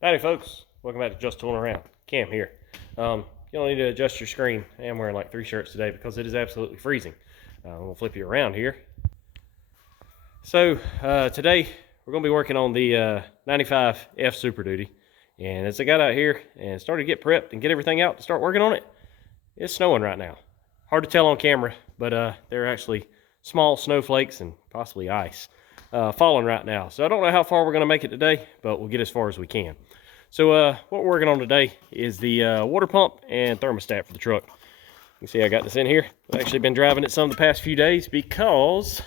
Howdy folks, welcome back to Just Tooling Around. Cam here. You don't need to adjust your screen. I am wearing like 3 shirts today because it is absolutely freezing. We'll flip you around here. So today we're going to be working on the 95F Superduty. And as I got out here and started to get prepped and get everything out to start working on it, it's snowing right now. Hard to tell on camera, but there are actually small snowflakes and possibly ice falling right now. So I don't know how far we're going to make it today, but we'll get as far as we can. So what we're working on today is the water pump and thermostat for the truck. You can see I got this in here. I've actually been driving it some the past few days because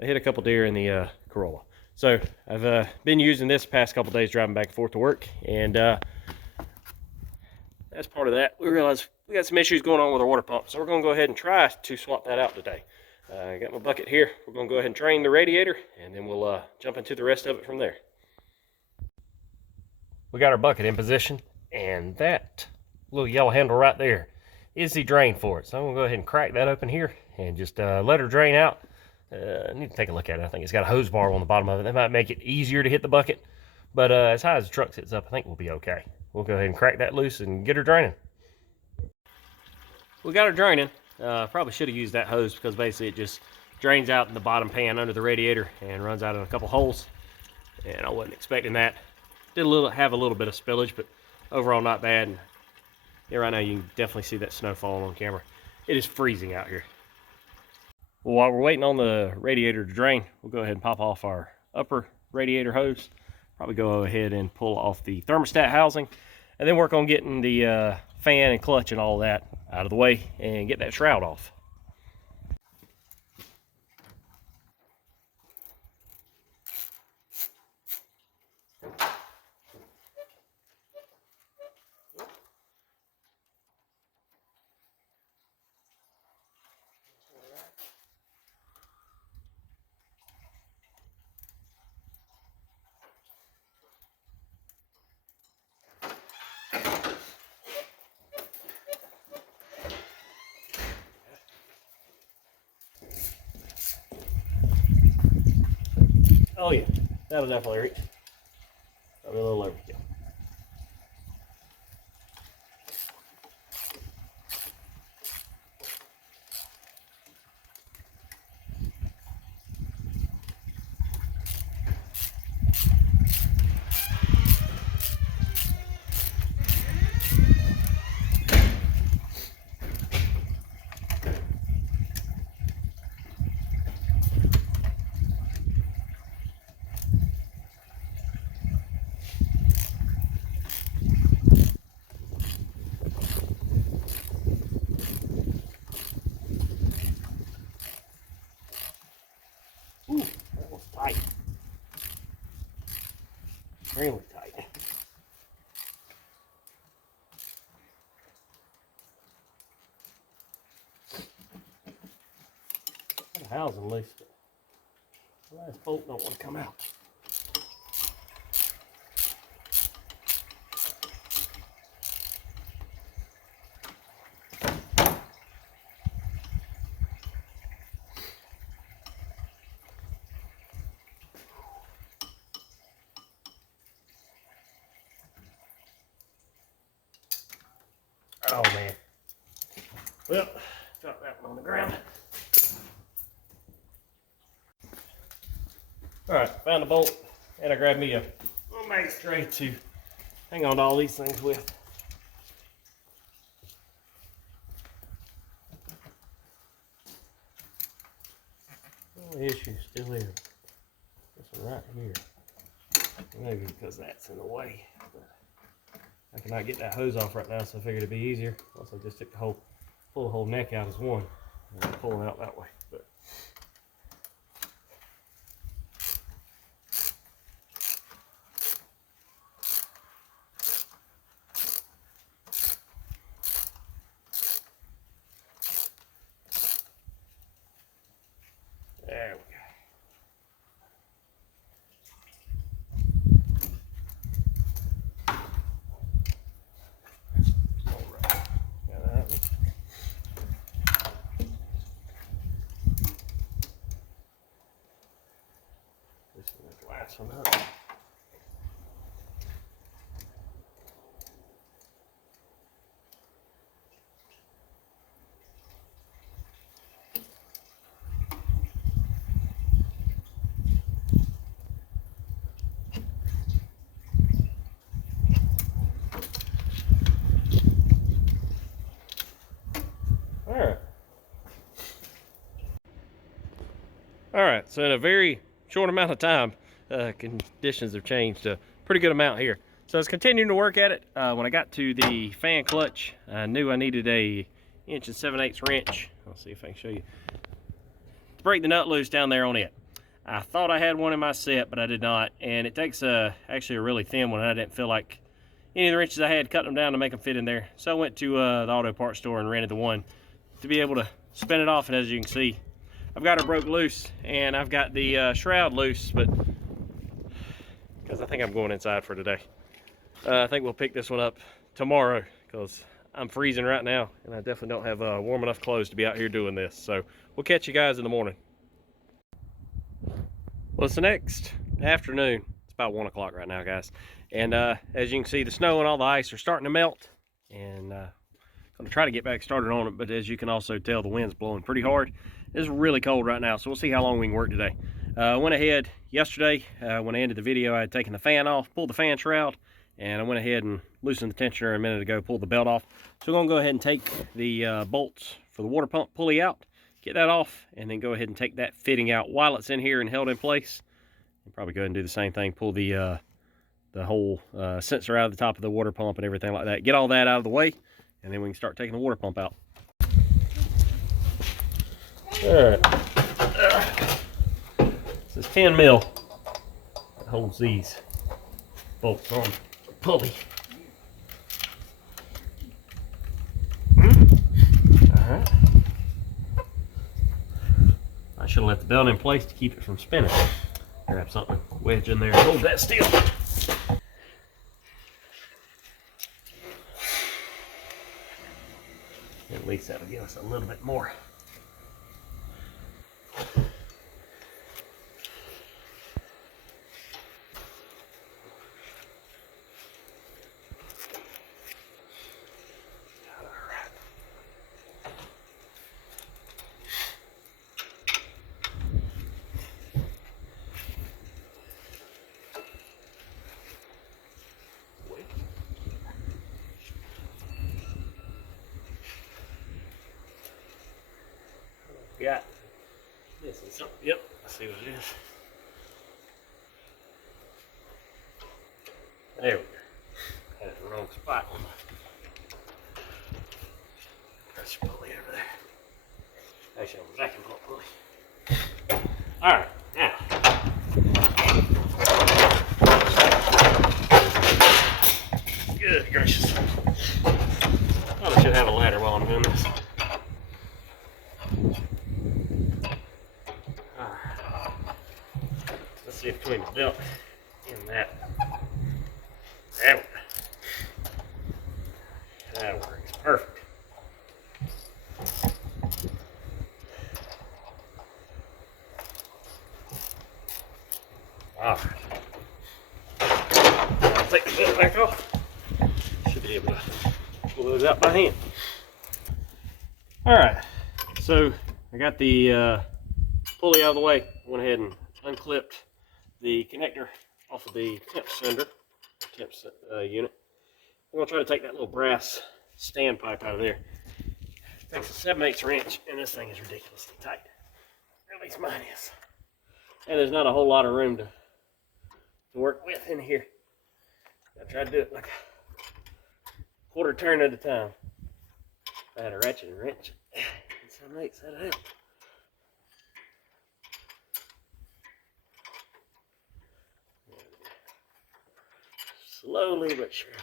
I hit a couple deer in the Corolla. So I've been using this past couple days driving back and forth to work, and as part of that, we realized we got some issues going on with our water pump. So we're going to go ahead and try to swap that out today. I got my bucket here. We're going to go ahead and drain the radiator, and then we'll jump into the rest of it from there. We got our bucket in position, and that little yellow handle right there is the drain for it. So I'm going to go ahead and crack that open here and just let her drain out. I need to take a look at it. I think it's got a hose bar on the bottom of it. That might make it easier to hit the bucket, but as high as the truck sits up, I think we'll be okay. We'll go ahead and crack that loose and get her draining. We got her draining. Probably should have used that hose because basically it just drains out in the bottom pan under the radiator and runs out in a couple holes. And I wasn't expecting that. Did have a little bit of spillage, but overall not bad. And yeah, right now you can definitely see that snow falling on camera. It is freezing out here. Well, while we're waiting on the radiator to drain, we'll go ahead and pop off our upper radiator hose. Probably go ahead and pull off the thermostat housing, and then work on getting the fan and clutch and all that out of the way and get that shroud off. Oh yeah, that'll definitely reach. A little overkill. Ooh, that was tight. Really tight. Got a housing loose, but the last bolt don't want to come out. Oh man. Well, drop that one on the ground. Alright, found the bolt, and I grabbed me a little mag tray to hang on to all these things with. The only issue still is this one right here. Maybe because that's in the way. But I cannot get that hose off right now, so I figured it'd be easier. Also, just took the whole, pull the whole neck out as one, and pull it out that way. But there we go. Last one up. All right, so in a very short amount of time, conditions have changed a pretty good amount here. So I was continuing to work at it. When I got to the fan clutch, I knew I needed a 1 7/8" wrench. I'll see if I can show you. To break the nut loose down there on it. I thought I had one in my set, but I did not. And it takes actually a really thin one. I didn't feel like any of the wrenches I had, cut them down to make them fit in there. So I went to the auto parts store and rented the one to be able to spin it off. And as you can see, I've got her broke loose, and I've got the shroud loose, but because I think I'm going inside for today. I think we'll pick this one up tomorrow because I'm freezing right now, and I definitely don't have warm enough clothes to be out here doing this. So we'll catch you guys in the morning. Well, it's the next afternoon. It's about 1 o'clock right now, guys. And as you can see, the snow and all the ice are starting to melt, and I'm going to try to get back started on it, but as you can also tell, the wind's blowing pretty hard. It's really cold right now, so we'll see how long we can work today. I went ahead yesterday, when I ended the video, I had taken the fan off, pulled the fan shroud, and I went ahead and loosened the tensioner a minute ago, pulled the belt off. So we're going to go ahead and take the bolts for the water pump pulley out, get that off, and then go ahead and take that fitting out while it's in here and held in place. And probably go ahead and do the same thing, pull the whole sensor out of the top of the water pump and everything like that. Get all that out of the way, and then we can start taking the water pump out. All right. This is 10 mil. It holds these bolts on the pulley. All right. I should have left the belt in place to keep it from spinning. Grab something, wedge in there, hold that still. At least that'll give us a little bit more. Got this is something. Yep, I see what it is. There we go. Had it in the wrong spot on the pressure pulley over there. Actually, on the vacuum pump pulley. All right, now. Good gracious. Probably should have a ladder while I'm doing this. Let's see if between the belt and that. That works perfect. All right. I'll take the belt back off. Should be able to pull those out by hand. All right. So I got the pulley out of the way. Went ahead and unclipped the connector off of the temp cylinder, unit. I'm going to try to take that little brass standpipe out of there. It takes a 7/8 wrench, and this thing is ridiculously tight. At least mine is. And there's not a whole lot of room to work with in here. I try to do it like a quarter turn at a time. If I had a ratchet and wrench, 7/8, that'd help. Slowly but surely.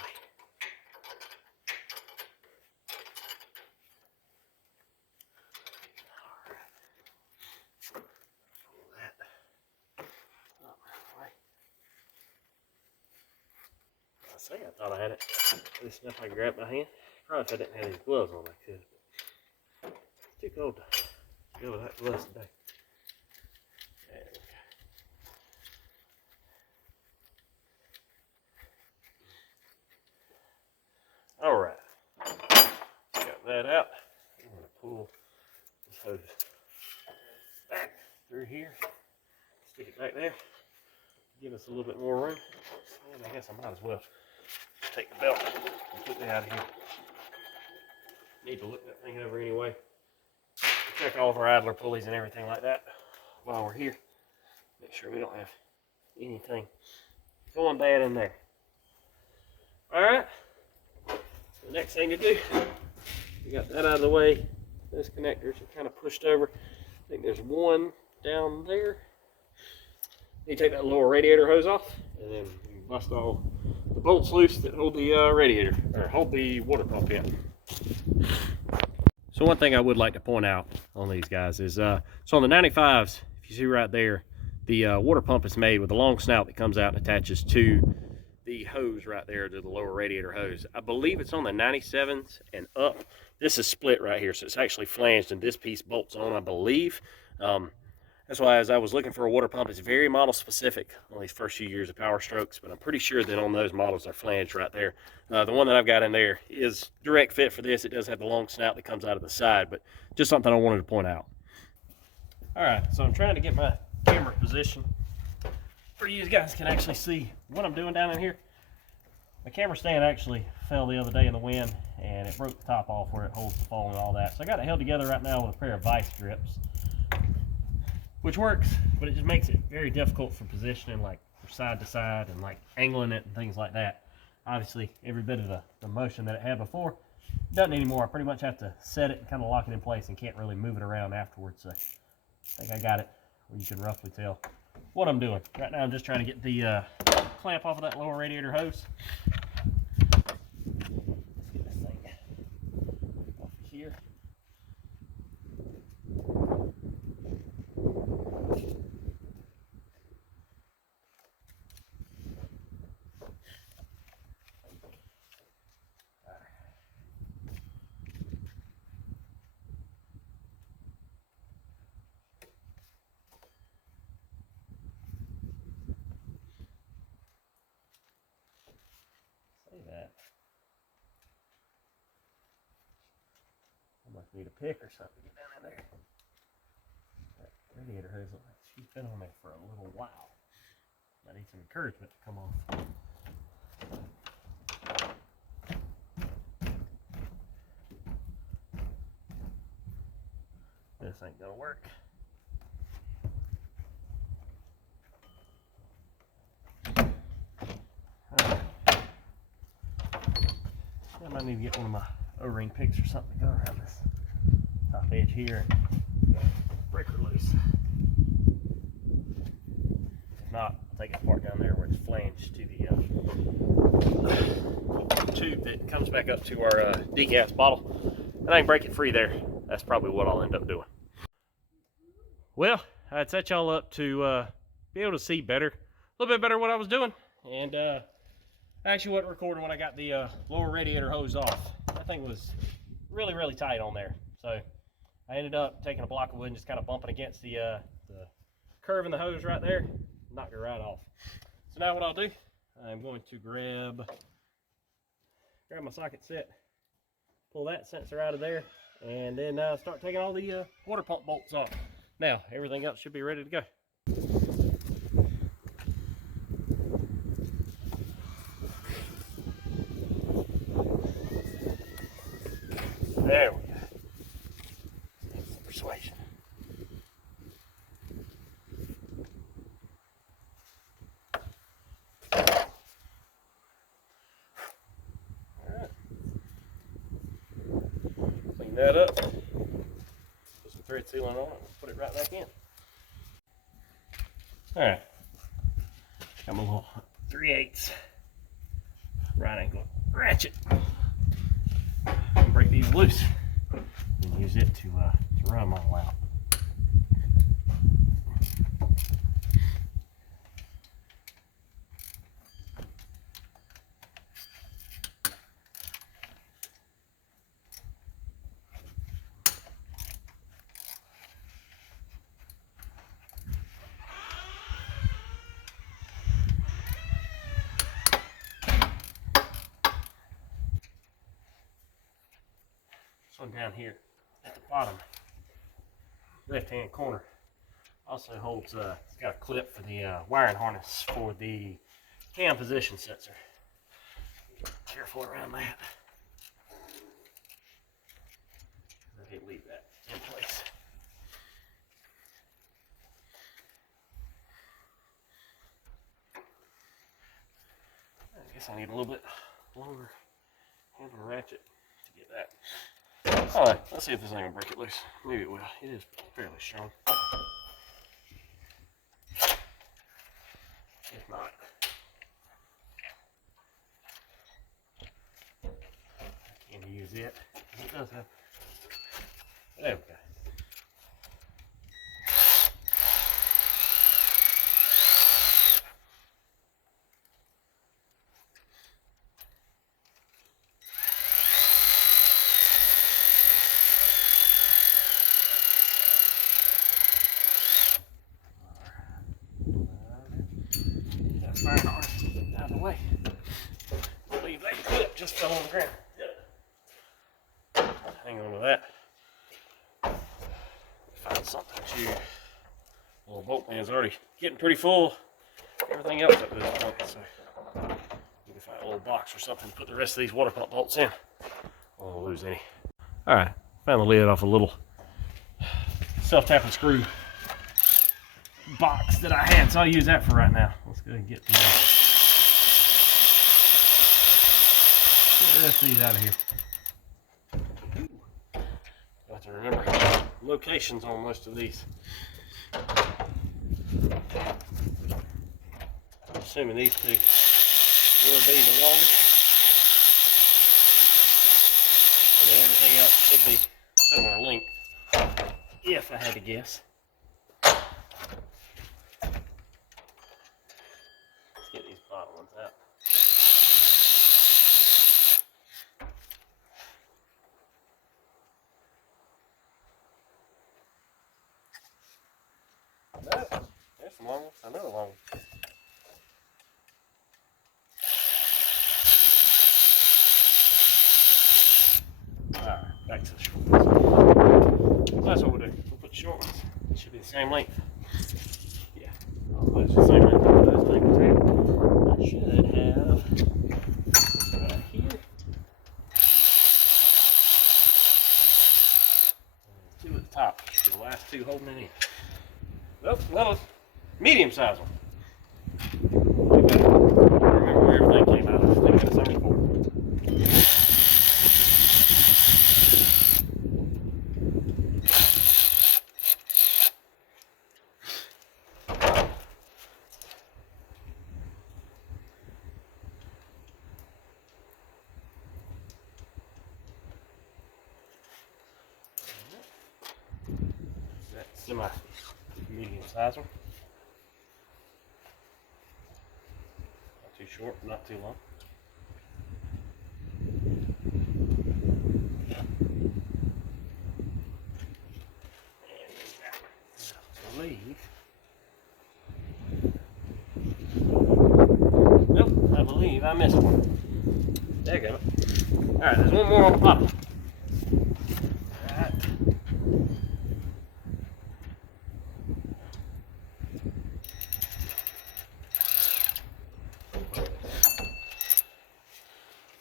All right. Pull that up right away. I say I thought I had it loose enough I could grab it by hand. Probably if I didn't have these gloves on, I could. It's too cold to go without gloves today. There we go. All right, got that out. I'm going to pull this hose back through here, stick it back there, give us a little bit more room. And I guess I might as well take the belt completely out of here. Need to look that thing over anyway. Check all of our idler pulleys and everything like that. while we're here. Make sure we don't have anything going bad in there. Alright, the next thing to do, we got that out of the way. Those connectors are kind of pushed over. I think there's one down there. You take that lower radiator hose off, and then you bust all the bolts loose that hold the radiator, or hold the water pump in. So one thing I would like to point out on these guys is, so on the 95s, if you see right there, the water pump is made with a long snout that comes out and attaches to the hose right there, to the lower radiator hose. I believe it's on the 97s and up. This is split right here, so it's actually flanged, and this piece bolts on, I believe. That's why, as I was looking for a water pump, it's very model specific on these first few years of Powerstrokes, but I'm pretty sure that on those models they're flanged right there. The one that I've got in there is direct fit for this. It does have the long snout that comes out of the side, but just something I wanted to point out. All right, so I'm trying to get my camera position where you guys can actually see what I'm doing down in here. My camera stand actually fell the other day in the wind, and it broke the top off where it holds the phone and all that. So I got it held together right now with a pair of vice grips, which works, but it just makes it very difficult for positioning, like from side to side and like angling it and things like that. Obviously, every bit of the motion that it had before doesn't anymore. I pretty much have to set it and kind of lock it in place and can't really move it around afterwards. So I think I got it where you can roughly tell what I'm doing. Right now I'm just trying to get the clamp off of that lower radiator hose. Let's get this thing off of here. That. I must need a pick or something to get down in there. That radiator hose looks like she's been on there for a little while. I need some encouragement to come off. This ain't gonna work. I might need to get one of my O-ring picks or something to go around this top edge here and break her loose. If not, I'll take it apart down there where it's flanged to the tube that comes back up to our degas bottle, and I can break it free there. That's probably what I'll end up doing. Well, I'd set y'all up to be able to see better, a little bit better what I was doing, and I actually wasn't recording when I got the lower radiator hose off. That thing was really, really tight on there. So I ended up taking a block of wood and just kind of bumping against the curve in the hose right there. Knocked it right off. So now what I'll do, I'm going to grab my socket set, pull that sensor out of there, and then start taking all the water pump bolts off. Now, everything else should be ready to go. There we go. That's some persuasion. Alright. Clean that up. Put some thread sealant on it and put it right back in. Alright. Got my little 3/8 right angle ratchet. Break these loose and use it to run them all out. One down here at the bottom left hand corner also holds it's got a clip for the wiring harness for the cam position sensor. Careful around that. Okay, leave that in place. guess I need a little bit longer handle ratchet to get that. Alright, let's see if this thing will break it loose. Maybe it will. It is fairly strong. If not, I can use it. It does have. There we go. Fire arm out of the way. Believe that clip just fell on the ground. Yep. Hang on to that. Find something to. The little bolt man's already getting pretty full. Everything else up this point, so we can find a little box or something to put the rest of these water pump bolts in. I won't lose any. All right, found the lid off a little self-tapping screw box that I had, so I'll use that for right now. Let's go ahead and get the rest of these out of here. I have to remember locations on most of these. I'm assuming these two will be the longest, and then everything else should be similar length, if I had to guess. Get these bottom ones out. No, there's some long ones. Another long one. Alright, back to the short ones. So that's what we'll do. We'll put the short ones. It should be the same length. Yeah, almost the same length as those things have. I should have this right here. And two at the top. The last two holding it in. Nope, little medium size one. Okay. I remember where everything came out of. I think that's only four. That's semi-medium size one. Not too short, not too long. I believe. Nope, I believe I missed one. There you go. Alright, there's one more on the bottom. Alright.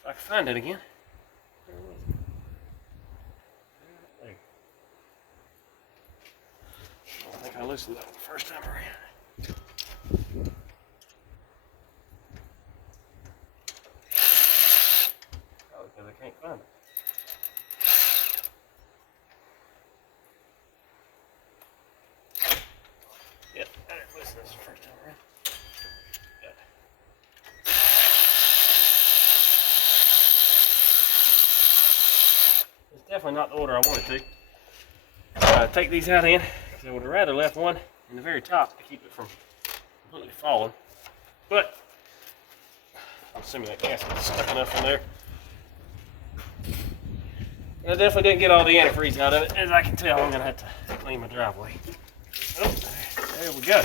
If I can find it again. There. I don't think I loosened that one the first time around. Probably because I can't find it. Yep, I didn't loosen this the first time around. Yep. It's definitely not the order I wanted to. Take these out in, because I would have rather left one in the very top to keep it from completely falling. But I'm assuming that gasket's stuck enough in there. And I definitely didn't get all the antifreeze out of it. As I can tell, I'm going to have to clean my driveway. Oh, there we go.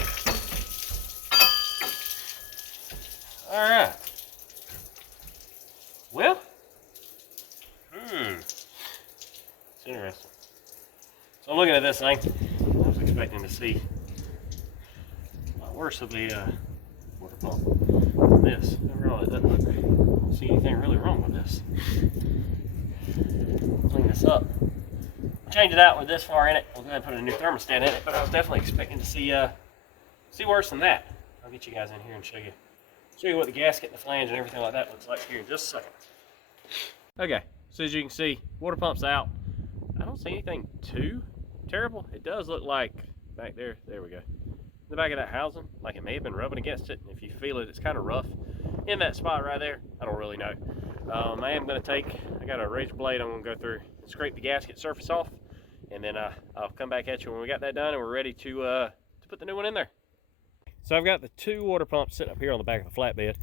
Alright. Well, it's interesting. So I'm looking at this thing. I was expecting to see a lot worse of the water pump than this. Overall, it doesn't look, I don't see anything really wrong with this. Clean this up. Change it out with this far in it. We'll go ahead and put a new thermostat in it, but I was definitely expecting to see worse than that. I'll get you guys in here and show you show you what the gasket, the flange, and everything like that looks like here in just a second. Okay, so as you can see, water pump's out. I don't see anything too terrible. It does look like back there, there we go, the back of that housing, like it may have been rubbing against it, and if you feel it, it's kind of rough in that spot right there. I don't really know. I am going to I got a razor blade, I'm going to go through and scrape the gasket surface off, and then I'll come back at you when we got that done and we're ready to put the new one in there. So I've got the two water pumps sitting up here on the back of the flatbed,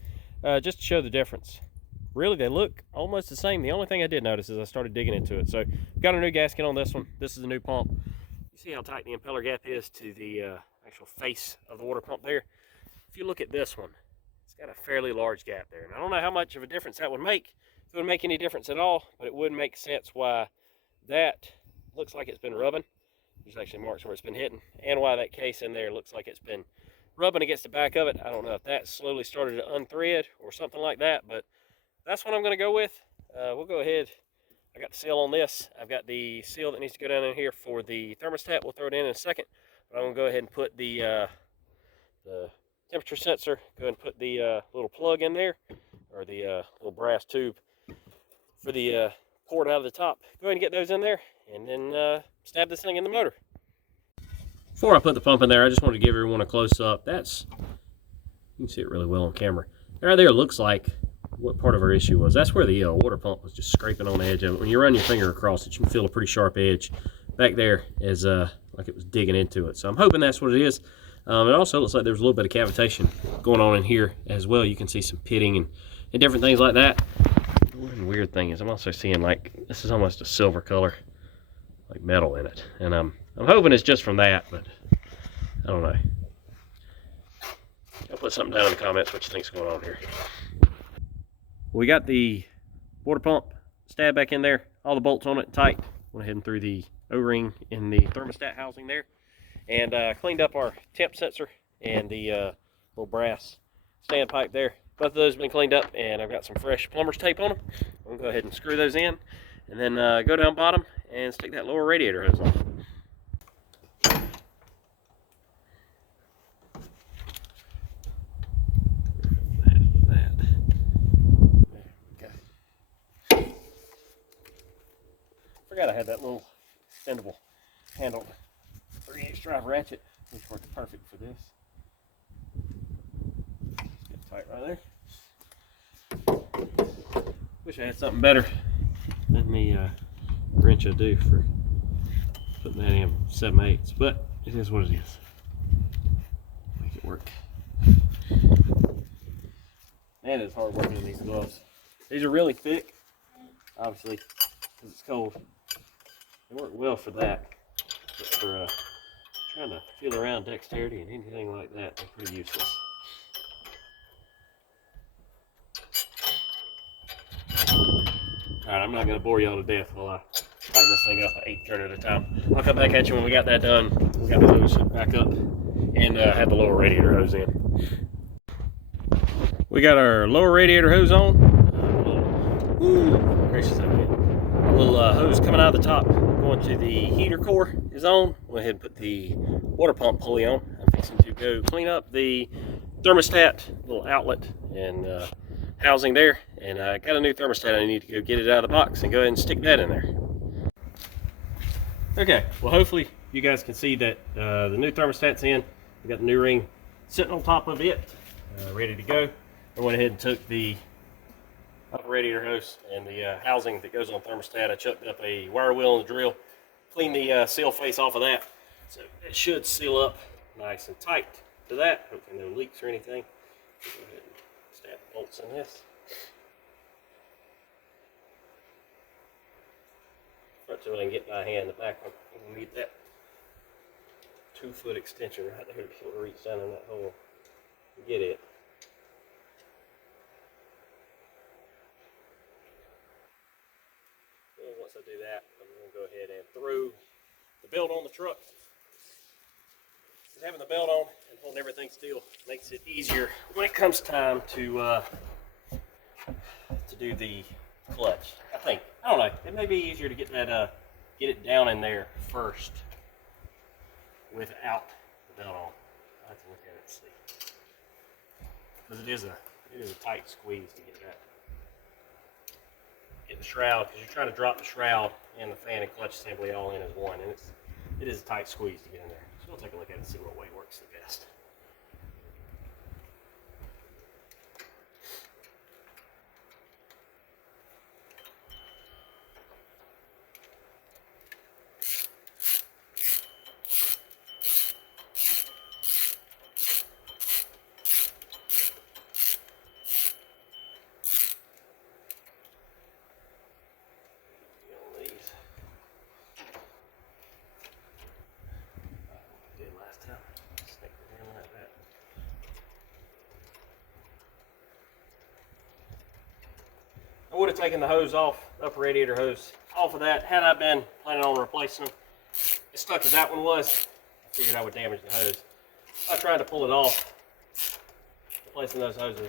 just to show the difference. Really, they look almost the same. The only thing I did notice is I started digging into it. So got a new gasket on this one. This is the new pump. You see how tight the impeller gap is to the actual face of the water pump there? If you look at this one, it's got a fairly large gap there. And I don't know how much of a difference that would make. It wouldn't make any difference at all, but it would make sense why that looks like it's been rubbing. There's actually marks where it's been hitting, and why that case in there looks like it's been rubbing against the back of it. I don't know if that slowly started to unthread or something like that, but that's what I'm going to go with. We'll go ahead. I got the seal on this. I've got the seal that needs to go down in here for the thermostat. We'll throw it in a second. But I'm going to go ahead and put the temperature sensor, go ahead and put the little plug in there, or the little brass tube for the port out of the top. Go ahead and get those in there, and then stab this thing in the motor. Before I put the pump in there, I just wanted to give everyone a close-up. You can see it really well on camera. Right there looks like what part of our issue was. That's where the water pump was just scraping on the edge of it. When you run your finger across it, you can feel a pretty sharp edge. Back there is like it was digging into it. So I'm hoping that's what it is. It also looks like there's a little bit of cavitation going on in here as well. You can see some pitting and different things like that. One weird thing is I'm also seeing, like, this is almost a silver color, like metal in it. And I'm hoping it's just from that, but I don't know. I'll put something down in the comments what you think's going on here. We got the water pump stab back in there, all the bolts on it tight. Went ahead and threw the O-ring in the thermostat housing there, and cleaned up our temp sensor and the little brass standpipe there. Both of those have been cleaned up, and I've got some fresh plumber's tape on them. I'm going to go ahead and screw those in, and then go down bottom and stick that lower radiator hose on. Forgot I had that little extendable handled 3/8 drive ratchet, which works perfect for this. Just get tight right there. Wish I had something better than the wrench I do for putting that in 7/8, but it is what it is. Make it work. Man, it's hard working in these gloves. These are really thick, obviously, because it's cold. They work well for that, but for trying to feel around dexterity and anything like that, they're pretty useless. Alright, I'm not going to bore y'all to death while I tighten this thing up. I 8 turn at a time. I'll come back at you when we got that done. We got the hose back up and had the lower radiator hose in. We got our lower radiator hose on. Gracious, a little hose coming out of the top, going to the heater core is on. Go ahead and put the water pump pulley on. I'm fixing to go clean up the thermostat little outlet and housing there, and I got a new thermostat. I need to go get it out of the box and go ahead and stick that in there. Okay, well, hopefully you guys can see that the new thermostat's in. We got the new ring sitting on top of it, ready to go. I went ahead and took the upper radiator hose and the housing that goes on the thermostat. I chucked up a wire wheel and a drill, cleaned the seal face off of that, so it should seal up nice and tight to that. Hopefully no leaks or anything. Go ahead and stab the bolts in this. Front two I can get by hand. The back one, I'm going to need that 2-foot extension right there to be able to reach down in that hole and get it. Once I do that, I'm going to go ahead and throw the belt on the truck. Having the belt on and holding everything still makes it easier when it comes time to do the clutch. I think. I don't know. It may be easier to get that get it down in there first without the belt on. I have to look at it and see, because it is a It is a tight squeeze to get that. Get the shroud, because you're trying to drop the shroud and the fan and clutch assembly all in as one, and it is a tight squeeze to get in there. So we'll take a look at it and see what way works the best. I would have taken the hose off, the upper radiator hose off of that, had I been planning on replacing them. As stuck as that one was, I figured I would damage the hose. I tried to pull it off. Replacing those hoses is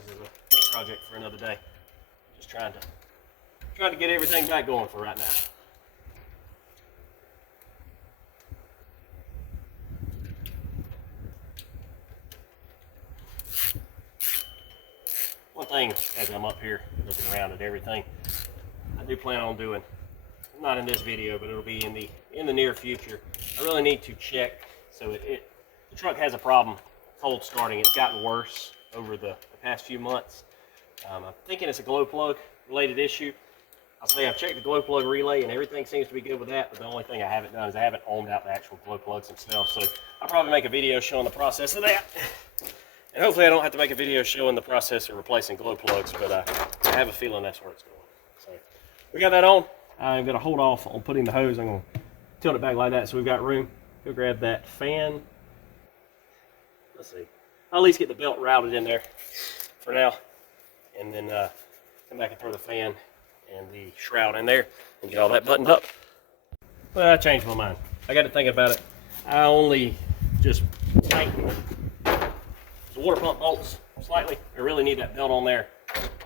a project for another day. Just trying to get everything back going for right now. One thing, as I'm up here looking around at everything, I do plan on doing, not in this video, but it'll be in the near future. I really need to check. So the truck has a problem cold starting. It's gotten worse over the past few months. I'm thinking it's a glow plug related issue. I'll say I've checked the glow plug relay and everything seems to be good with that, but the only thing I haven't done is I haven't ohmed out the actual glow plugs themselves. So I'll probably make a video showing the process of that. And hopefully I don't have to make a video showing the process of replacing glow plugs, but I have a feeling that's where it's going. So we got that on. I'm going to hold off on putting the hose. I'm going to tilt it back like that so we've got room. Go grab that fan. Let's see. I'll at least get the belt routed in there for now. And then come back and throw the fan and the shroud in there and get all that buttoned up. Well, I changed my mind. I got to think about it. I only just tightened the water pump bolts slightly. I really need that belt on there,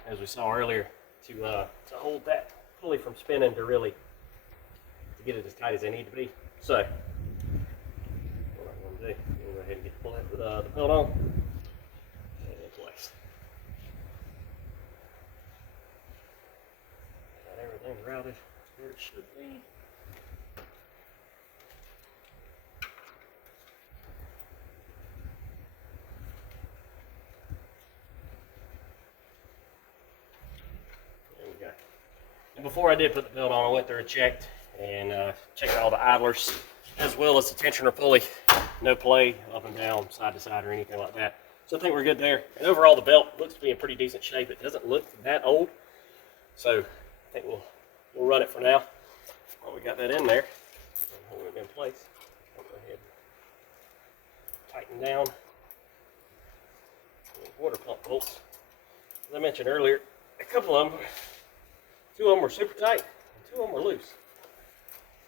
as we saw earlier, to hold that pulley from spinning to get it as tight as they need to be. So what I'm going to do, I'm going to go ahead and get the belt on and in place. Got everything routed where it should be. And before I did put the belt on, I went through and checked all the idlers as well as the tensioner pulley. No play up and down, side to side or anything like that. So I think we're good there. And overall the belt looks to be in pretty decent shape. It doesn't look that old. So I think we'll run it for now. While we got that in there, hold it in place. I'll go ahead and tighten down the water pump bolts. As I mentioned earlier, a couple of them, two of them were super tight, and two of them were loose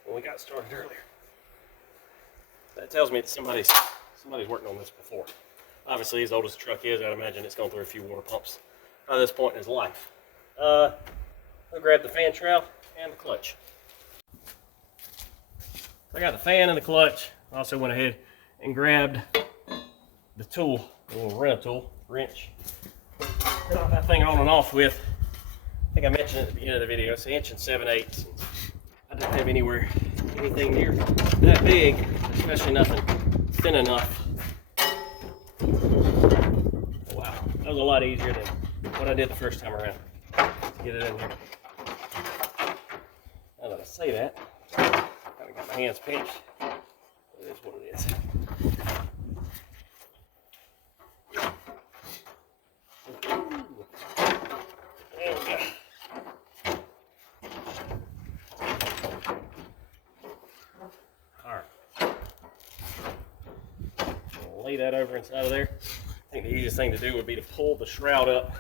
when we got started earlier. That tells me that somebody's worked on this before. Obviously, as old as the truck is, I'd imagine it's gone through a few water pumps by this point in its life. I'll grab the fan shroud and the clutch. I got the fan and the clutch. I also went ahead and grabbed the tool, the little wrench. Got that thing on and off with. I think I mentioned it at the beginning of the video. It's 1 7/8. I didn't have anything near that big, especially nothing thin enough. Wow, that was a lot easier than what I did the first time around to get it in here. Now that I say that, I got my hands pinched. It is what it is. There we go. Lay that over inside of there. I think the easiest thing to do would be to pull the shroud up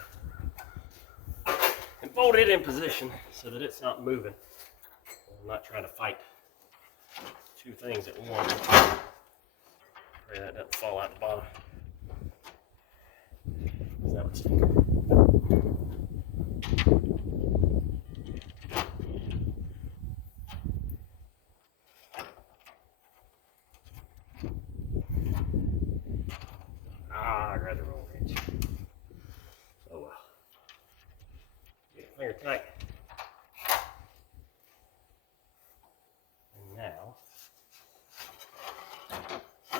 and bolt it in position so that it's not moving. I'm not trying to fight two things at once. Pray that doesn't fall out the bottom. That would stink. I grabbed the wrong wrench. Oh well. finger tight. And now, I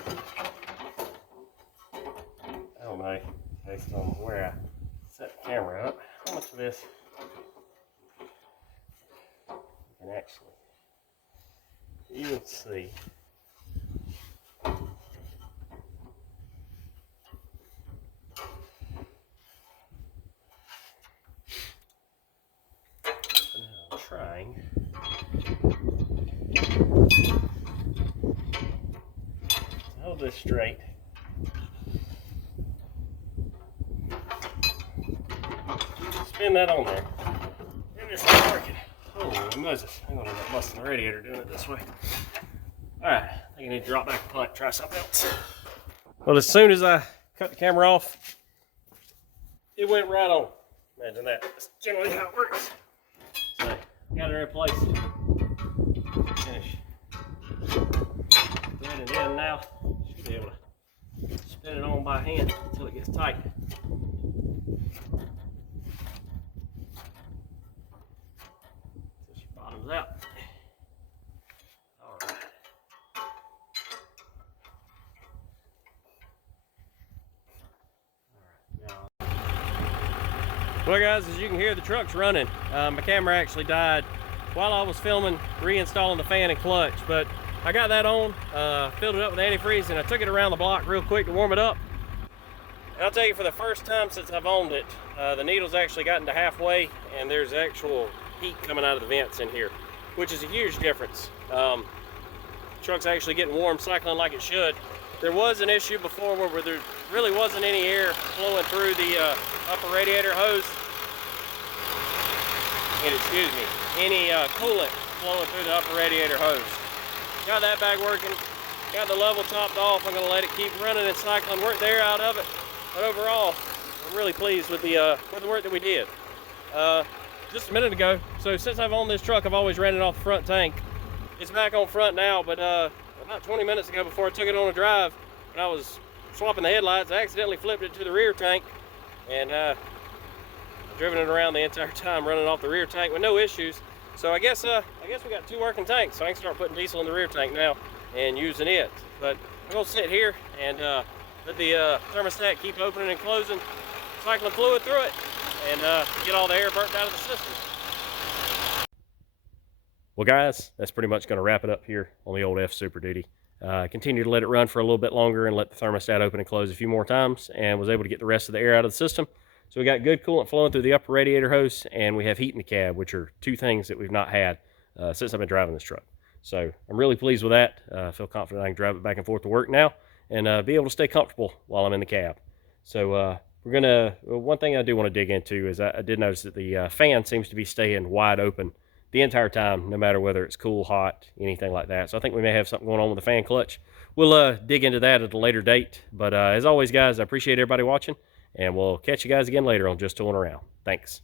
don't know, based on where I set the camera up, how much of this you can actually even see. I'm trying to hold this straight. Spin that on there. And it's not working. Holy Moses. I'm going to end up busting the radiator doing it this way. Alright, I think I need to drop back the punt, try something else. Well, as soon as I cut the camera off, it went right on. Imagine that. That's generally how it works. So, got it in place. Finish. Thread it in now. Should be able to spin it on by hand until it gets tight. Out. All right. Well, guys, as you can hear, the truck's running. My camera actually died while I was filming reinstalling the fan and clutch, but I got that on, filled it up with antifreeze, and I took it around the block real quick to warm it up. And I'll tell you, for the first time since I've owned it, the needle's actually gotten to halfway, and there's actual heat coming out of the vents in here, which is a huge difference. Truck's actually getting warm, cycling like it should. There was an issue before where there really wasn't any air flowing through the upper radiator hose. And excuse me, any coolant flowing through the upper radiator hose. Got that back working, got the level topped off. I'm gonna let it keep running and cycling, work the air out of it. But overall, I'm really pleased with the work that we did. Just a minute ago, so since I've owned this truck, I've always ran it off the front tank. It's back on front now, but about 20 minutes ago, before I took it on a drive, when I was swapping the headlights, I accidentally flipped it to the rear tank, and I've driven it around the entire time, running off the rear tank with no issues. So I guess we got 2 working tanks, so I can start putting diesel in the rear tank now and using it. But I'm gonna sit here and let the thermostat keep opening and closing, cycling fluid through it, and get all the air burnt out of the system. Well, guys, that's pretty much going to wrap it up here on the old F Superduty. Continue to let it run for a little bit longer and let the thermostat open and close a few more times, and was able to get the rest of the air out of the system. So we got good coolant flowing through the upper radiator hose, and we have heat in the cab, which are 2 things that we've not had since I've been driving this truck. So I'm really pleased with that. I feel confident I can drive it back and forth to work now and be able to stay comfortable while I'm in the cab. So one thing I do want to dig into is I did notice that the fan seems to be staying wide open the entire time, no matter whether it's cool, hot, anything like that. So I think we may have something going on with the fan clutch. We'll dig into that at a later date. But as always, guys, I appreciate everybody watching, and we'll catch you guys again later on Just Tooling Around. Thanks.